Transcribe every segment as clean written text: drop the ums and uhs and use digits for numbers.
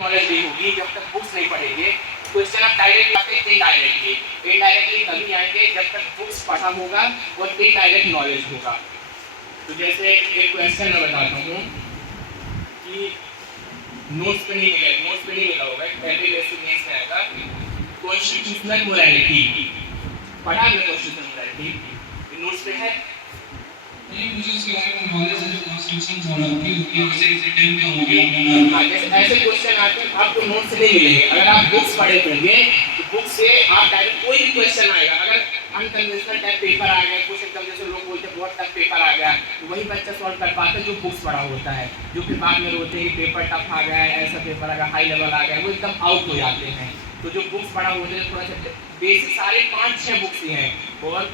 Knowledge नहीं होगी, जब तक बुक्स नहीं पढ़ेंगे क्वेश्चन आप डायरेक्ट आते हैं इनडायरेक्टली। इनडायरेक्टली तभी आएंगे जब तक बुक्स पढ़ा होगा और इनडायरेक्ट नॉलेज होगा। तो जैसे एक क्वेश्चन मैं बताता हूँ कि नोट्स पे नहीं मिला होगा, पहले बेसिक मेंस में आएगा कॉन्स्टिट्यूशनल मोरालिटी। पढ़ा है कॉन्स्टिट्यूशनल मोरालिटी, नोट्स पे है नहीं, मुझे उसके बारे में नॉलेज है। कॉन्स्टिट्यूशन मोरालिटी होती है, वैसे रिटर्न में हो गया। जैसे ऐसे क्वेश्चन आते हैं आपको नोट्स नहीं मिलेंगे। अगर आप बुक्स पढ़े होंगे तो बुक से आप डायरेक्ट कोई भी क्वेश्चन आएगा, अगर अनकन्वेंशनल टाइप पेपर आ गया, कुछ एकदम जैसे लोग बोलते हैं बहुत टफ पेपर आ गया, तो वही बच्चा सॉल्व कर पाता है जो बुक्स पढ़ा होता है। जो फिर बाद में रोते हैं पेपर टफ आ गया है, ऐसा पेपर आ गया, हाई लेवल आ गया, वो एकदम आउट हो जाते हैं। तो जो बुक्स पढ़ा होते हैं थोड़ा सा बेसिक सारे 5-6 बुक्स ही हैं। और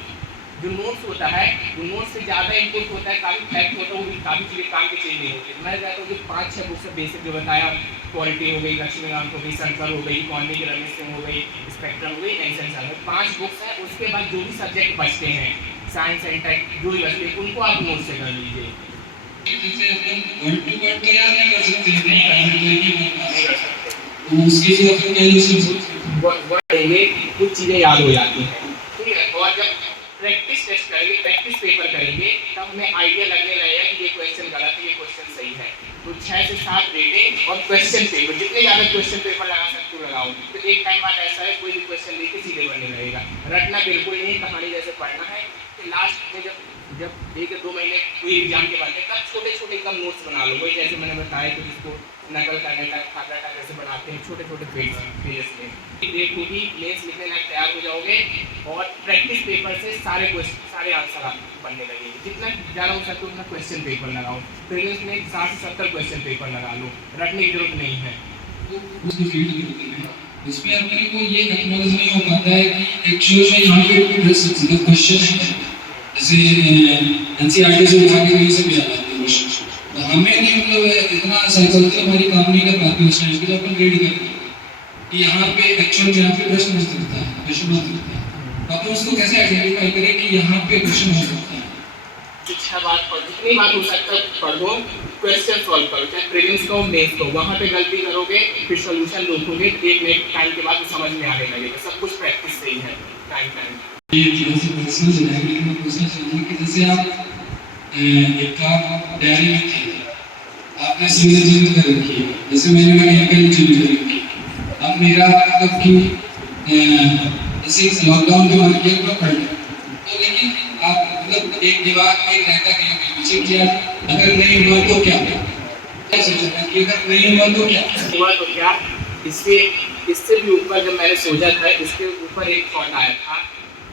जो नोट्स होता है वो नोट्स से ज़्यादा इनपुट होता है, काफ़ी फैक्ट होता है, वो भी काफ़ी चीज़ें काम की चीज़ नहीं होती। मैं चाहता हूँ कि 5-6 बुक्स बेसिक जो बताया, क्वालिटी हो गई, लक्ष्मीकांत हो गई, शंकर हो गई, इकोनॉमिक रमेश सिंह हो गई, स्पेक्ट्रम हो गई, एंशन सर, 5 बुक्स हैं। उसके बाद जो भी सब्जेक्ट बचते हैं साइंस एंड टेक जो भी बचते हैं उनको आप नोट से कर लीजिए। जैसे अपन वर्ड टू वर्ड तो याद नहीं कर सकते, नहीं कर सकते, तो उसके लिए अपन कैलकुलेशन वर्ड देंगे कुछ चीज़ें याद हो जाती हैं, ठीक है। और जब प्रैक्टिस टेस्ट करेंगे, प्रैक्टिस पेपर करेंगे, तब हमें आइडिया लगने लगेगा कि ये क्वेश्चन गलत है, ये क्वेश्चन सही है। तो 6 से 7 रेटिंग और क्वेश्चन पेपर, जितने ज़्यादा क्वेश्चन पेपर लगा सकते हो लगाओ। तो एक टाइम बाद ऐसा है कोई भी क्वेश्चन लेके सीधे बनने लगेगा। रटना बिल्कुल नहीं, कहानी जैसे पढ़ना है। कि लास्ट में जब 1 या 2 महीने कोई एग्जाम के बाद तब छोटे छोटे एकदम नोट्स बना लो। वही जैसे मैंने बताया कि जिसको नकल करने का खाता का जैसे बनाते हैं छोटे छोटे पेजेस में, देखो कि मेंस लिखने लायक तैयार हो जाओगे। और प्रैक्टिस पेपर से सारे क्वेश्चन सारे आंसर आप बनने लगेंगे। जितना ज़्यादा हो सकता है उतना क्वेश्चन पेपर लगाओ। प्रीलिम्स में 60 से 70 क्वेश्चन पेपर लगा लो, रटने की जरूरत नहीं है। उसमें अपने को ये एक्नॉलेज नहीं हो पाता है कि एक्चुअल में यहाँ पे क्वेश्चन है, जैसे एनसीईआरटी से उठा के कहीं से भी आ जाते हैं क्वेश्चन, तो हमें नहीं मतलब इतना साइकोलॉजी हमारी काम नहीं कर पाती उस टाइम पे। तो अपन रीड करते हैं कि यहाँ पे एक्चुअल में यहाँ पे प्रश्न हो सकता है, क्वेश्चन हो सकता है, तो अपन उसको कैसे आइडेंटिफाई करें कि यहाँ पे क्वेश्चन हो सकता है। शिक्षा बात पढ़, जितनी बात हो सकता है पढ़ दो, क्वेश्चन सॉल्व करो, चाहे प्रीलिम्स को मेंस को। वहाँ पे गलती करोगे फिर सोल्यूशन देखोगे, एक मिनट टाइम के बाद तो समझ में आने लगेगा। सब कुछ प्रैक्टिस से ही है, टाइम। ये थोड़ा सा पर्सनल हो जाएगा, लेकिन मैं पूछना चाहूँगा कि जैसे आप एक काम डायरी में थे, आपने सिग्नेचर भी कर रखी है, जैसे मैंने यहाँ पे एंट्री भी कर रखी है। अब मेरा मतलब कि जैसे लॉकडाउन के बाद किया तो पढ़ लिया, तो लेकिन आप मतलब एक दिमाग में रहता है कि पीछे किया, अगर नहीं हुआ तो क्या सोचा कि अगर नहीं हुआ तो क्या। इससे भी ऊपर जब मैंने सोचा था, इसके ऊपर एक थॉट आया था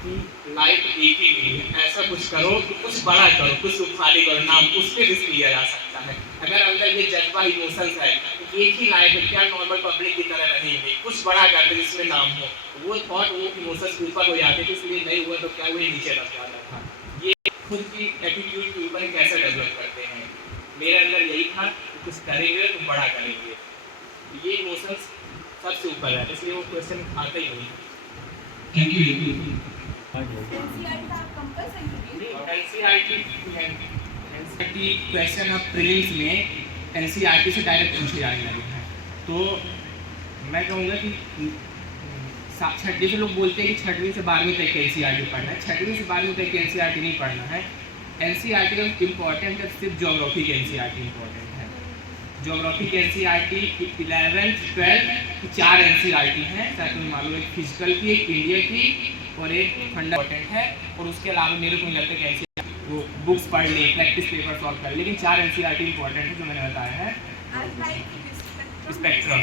कि लाइफ एक ही मिली है, ऐसा कुछ करो कि कुछ बड़ा करो, कुछ खाली करो, नाम उस पर रिस्क लिया जा सकता है। अगर अंदर ये जज्बा इमोशंस है कि एक ही लाइफ है, क्या नॉर्मल पब्लिक की तरह रहेंगे, कुछ बड़ा करते जिसमें नाम हो, वो थॉट वो इमोशंस ऊपर हो जाते थे, इसलिए नहीं हुआ तो क्या वही नीचे रख जाता था। ये खुद की एटीट्यूड के ऊपर कैसे डेवलप करते हैं, मेरे अंदर यही था कि कुछ करेंगे तो बड़ा करेंगे। ये इमोशंस सबसे ऊपर है, इसलिए वो क्वेश्चन आता ही नहीं। Thank you. एनसीईआरटी क्वेश्चन अब प्रीलिम्स में एनसीईआरटी से डायरेक्ट पूछे जाने लगे हैं। तो मैं कहूँगा कि छठवीं से लोग बोलते हैं कि 6वीं से 12वीं तक एनसीईआरटी पढ़ना है, 6वीं से 12वीं तक एनसीईआरटी नहीं पढ़ना है। एनसीईआरटी का इम्पॉर्टेंट है सिर्फ ज्योग्राफी के एनसीईआरटी इम्पॉर्टेंट है। ज्योग्राफी के एनसीईआरटी 11th 12th 4 एनसीईआरटी हैं, शायद तुम्हें मालूम है, एक फिजिकल की, एक इंडिया की और एक फंडामेंटल है। और उसके अलावा मेरे को नहीं लगता कि ऐसे वो बुक्स पढ़ ले, प्रैक्टिस पेपर सॉल्व कर, लेकिन 4 एनसीईआरटी इंपॉर्टेंट है जो मैंने बताया है। स्पेक्ट्रम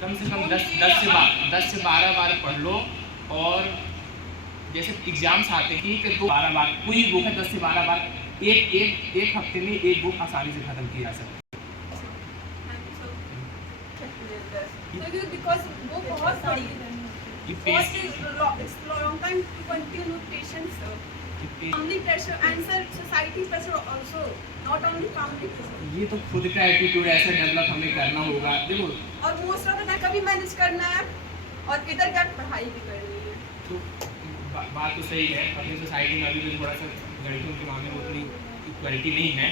कम से कम 10 से 12 बार पढ़ लो। और जैसे एग्जाम्स आते हैं कि 12 बार कोई बुक है, 10 से 12 बार एक हफ्ते में एक बुक आसानी से खत्म की जा सकती है। because वो बहुत बड़ी है, long time to continue with patience, family pressure and society pressure also, not only family pressure। ये तो खुद का एटीट्यूड ऐसा डेवलप हमें करना होगा। देखो और मोस्ट ऑफ द टाइम कभी मैनेज करना है और इधर का पढ़ाई भी करनी है। तो बात तो सही है, अपनी सोसाइटी में अभी भी थोड़ा सा लड़कियों के मामले में उतनी इक्वालिटी नहीं है।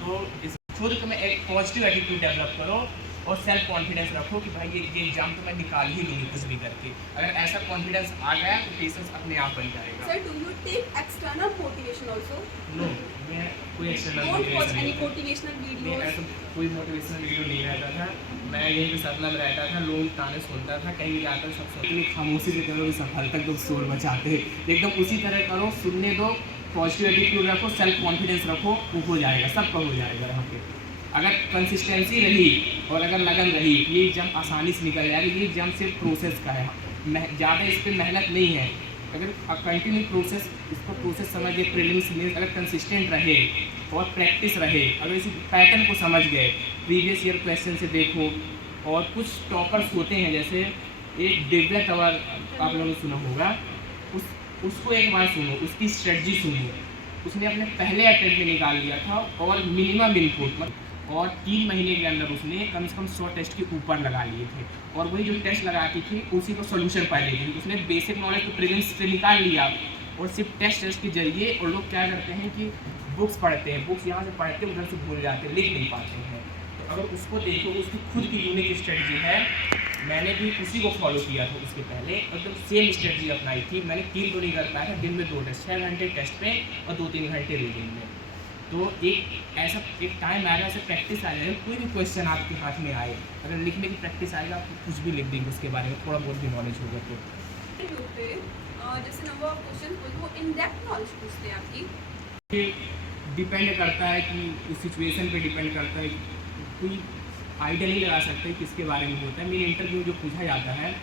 तो इस खुद में एक पॉजिटिव एटीट्यूड डेवलप करो और सेल्फ कॉन्फिडेंस रखो कि भाई ये एग्जाम तो मैं निकाल ही लूँगी कुछ भी करके। अगर ऐसा कॉन्फिडेंस आ गया तो पेशेंस अपने आप बन जाएगा। Sir, do you take external motivation also? No, मैं कोई external Don't watch any motivation motivational नहीं, videos. ऐसा कोई मोटिवेशनल वीडियो नहीं रहता था। मैं यहीं पे सपना में रहता था, लोग ताने सुनता था, कहीं भी जाकर सब इतनी खामोशी से करो कि सफल तक लोग शोर मचाते। एकदम उसी तरह करो, सुनने दो, पॉजिटिव एटीट्यूड रखो, सेल्फ कॉन्फिडेंस रखो, वो हो जाएगा, सबका हो जाएगा यहाँ पे। अगर कंसिस्टेंसी रही और अगर लगन रही, ये एग्जाम आसानी से निकल जाएगा। ये एग्जाम सिर्फ प्रोसेस का है, ज़्यादा इस पर मेहनत नहीं है। अगर कंटिन्यू प्रोसेस, इसको प्रोसेस समझ गए, प्रीलिम्स मेंस अगर कंसिस्टेंट रहे और प्रैक्टिस रहे, अगर इसी पैटर्न को समझ गए, प्रीवियस ईयर क्वेश्चन से देखो। और कुछ टॉपर्स होते हैं, जैसे एक दिव्या तंवर आप लोगों ने सुना होगा, उसको एक बार सुनो, उसकी स्ट्रेटजी सुनो। उसने अपने पहले अटेम्प्ट में निकाल लिया था और मिनिमम इनपुट और 3 महीने के अंदर उसने कम से कम 100 टेस्ट के ऊपर लगा लिए थे। और वही जो टेस्ट लगाती थी उसी को सोल्यूशन पा ली थी। उसने बेसिक नॉलेज तो प्रीलिम्स से निकाल लिया और सिर्फ टेस्ट के जरिए। और लोग क्या करते हैं कि बुक्स पढ़ते हैं, बुक्स यहाँ से पढ़ते हैं, उधर से भूल जाते हैं, लिख नहीं पाते हैं। तो अगर उसको देखो, उसकी खुद की यूनिक स्ट्रेटजी है। मैंने भी उसी को फॉलो किया था उसके पहले, एकदम सेम स्ट्रेटजी अपनाई थी। मैंने 3 तो नहीं कर पाया था, दिन में 2 टेस्ट, 6 घंटे टेस्ट पे और 2-3 घंटे रीडिंग में। तो एक ऐसा एक टाइम आएगा, ऐसे प्रैक्टिस आ जाएगा, कोई भी क्वेश्चन आपके हाथ में आए, अगर लिखने की प्रैक्टिस आएगा, आप कुछ भी लिख देंगे उसके बारे में, थोड़ा बहुत भी नॉलेज होगा तो। जैसे नंबर ऑफ क्वेश्चन वो इन डेप्थ नॉलेज पूछते हैं आपकी। डिपेंड करता है कि उस सिचुएशन पे डिपेंड करता है, कोई आइडिया नहीं लगा सकते किसके बारे में होता है। मेरे इंटरव्यू जो पूछा जाता है,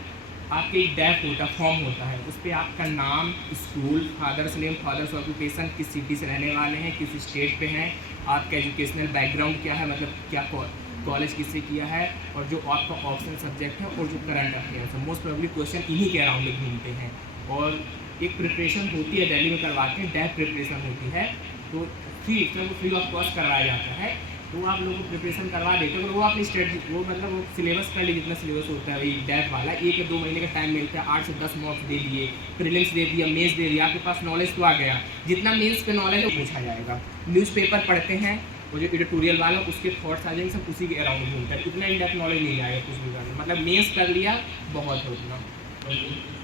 आपके एक डैप होता है, फॉर्म होता है, उस पर आपका नाम, school, father's name, father's occupation, किस सिटी से रहने वाले हैं, किस स्टेट पे हैं, आपका एजुकेशनल बैकग्राउंड क्या है, मतलब क्या कॉलेज किससे किया है, और जो आपका ऑप्शनल सब्जेक्ट है, और जो करंट अफेयर्स है। मोस्ट प्रोबेबली क्वेश्चन इन्हीं के अराउंड घूमते हैं। और एक प्रिपरेशन होती है, दिल्ली में करवाते हैं, डैप प्रिपरेशन होती है, तो फ्री ऑफ कॉस्ट करवाया जाता है। तो आप लोगों को प्रिपरेशन करवा देते हैं। वो अपनी स्ट्रेटजी, वो मतलब वो सिलेबस कर ली, जितना सिलेबस होता है वही डैप वाला, 1 या 2 महीने का टाइम मिलता है, 8 से 10 मॉक्स दे दिए, प्रीलिम्स दे दिया, मेंस दे दिया, आपके पास नॉलेज तो आ गया। जितना मेंस पे नॉलेज है पूछा जाएगा। न्यूज़पेपर पढ़ते हैं, वो जो एडिटोरियल वाला, उसके थॉट्स आ जाएंगे, सब उसी के अराउंड घूमता है। इतना इन डेप्थ नॉलेज नहीं आएगा कुछ भी करना, मतलब मेंस कर लिया बहुत है उतना।